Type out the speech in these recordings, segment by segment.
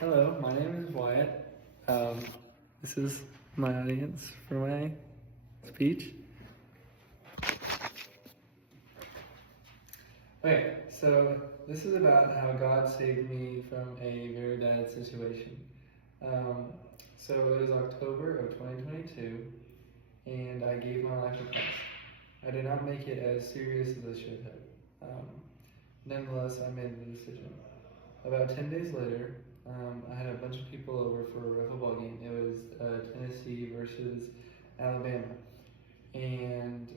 Hello, my name is Wyatt. This is my audience for my speech. Okay, so this is about how God saved me from a very bad situation. So it was October of 2022, and I gave my life to Christ. I did not make it as serious as I should have. Nonetheless, I made the decision. About 10 days later, I had a bunch of people over for a football game. It was Tennessee versus Alabama. And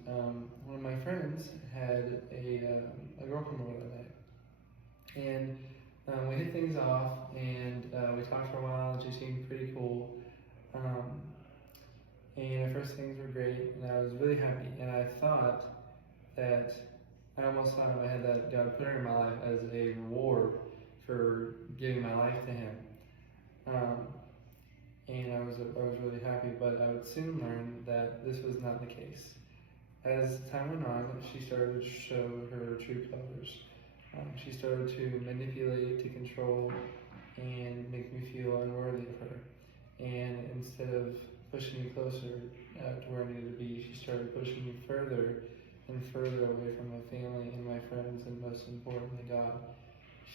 one of my friends had a girl come over that night. And we hit things off, and we talked for a while, and she seemed pretty cool. And at first things were great, and I was really happy. And I thought that, I almost thought in my head that God put her in my life as a reward for giving my life to Him. And I was really happy, but I would soon learn that this was not the case. As time went on, she started to show her true colors. She started to manipulate, to control, and make me feel unworthy of her. And instead of pushing me closer to where I needed to be, she started pushing me further and further away from my family and my friends, and most importantly, God.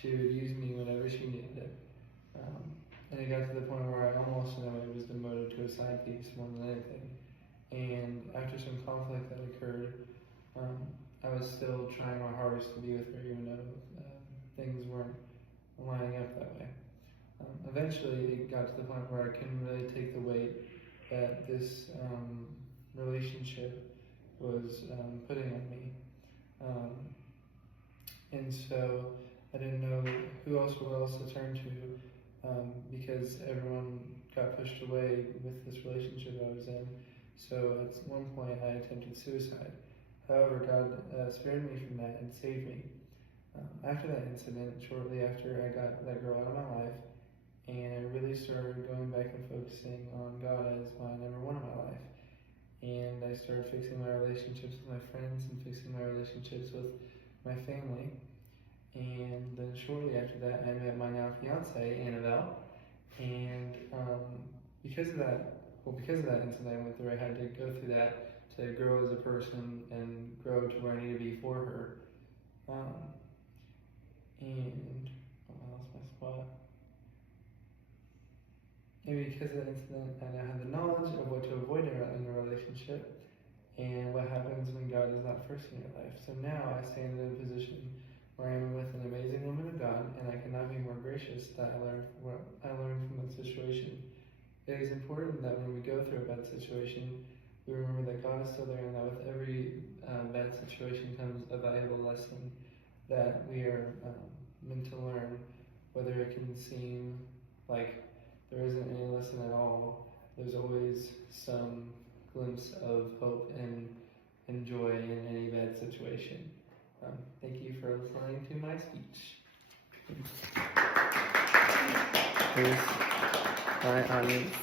She would use me whenever she needed it. And it got to the point where I almost in a way was demoted to a side piece more than anything. And after some conflict that occurred, I was still trying my hardest to be with her, even though things weren't lining up that way. Eventually, it got to the point where I couldn't really take the weight that this relationship was putting on me. And so I didn't know who else to turn to, because everyone got pushed away with this relationship I was in. So at one point I attempted suicide. However, God spared me from that and saved me. After that incident, shortly after, I got that girl out of my life, and I really started going back and focusing on God as my number one in my life. And I started fixing my relationships with my friends and fixing my relationships with my family. And then shortly after that, I met my now fiance, Annabelle. And because of that incident I went through, I had to go through that to grow as a person and grow to where I need to be for her. And I lost my spot. And because of that incident, I now have the knowledge of what to avoid in a relationship and what happens when God is not first in your life. So now I stand in a position where I am with an amazing woman of God, and I cannot be more gracious that I learned from that situation. It is important that when we go through a bad situation, we remember that God is still there, and that with every bad situation comes a valuable lesson that we are meant to learn. Whether it can seem like there isn't any lesson at all, there's always some glimpse of hope and joy in any bad situation. Thank you for listening to my speech. Here's my audience.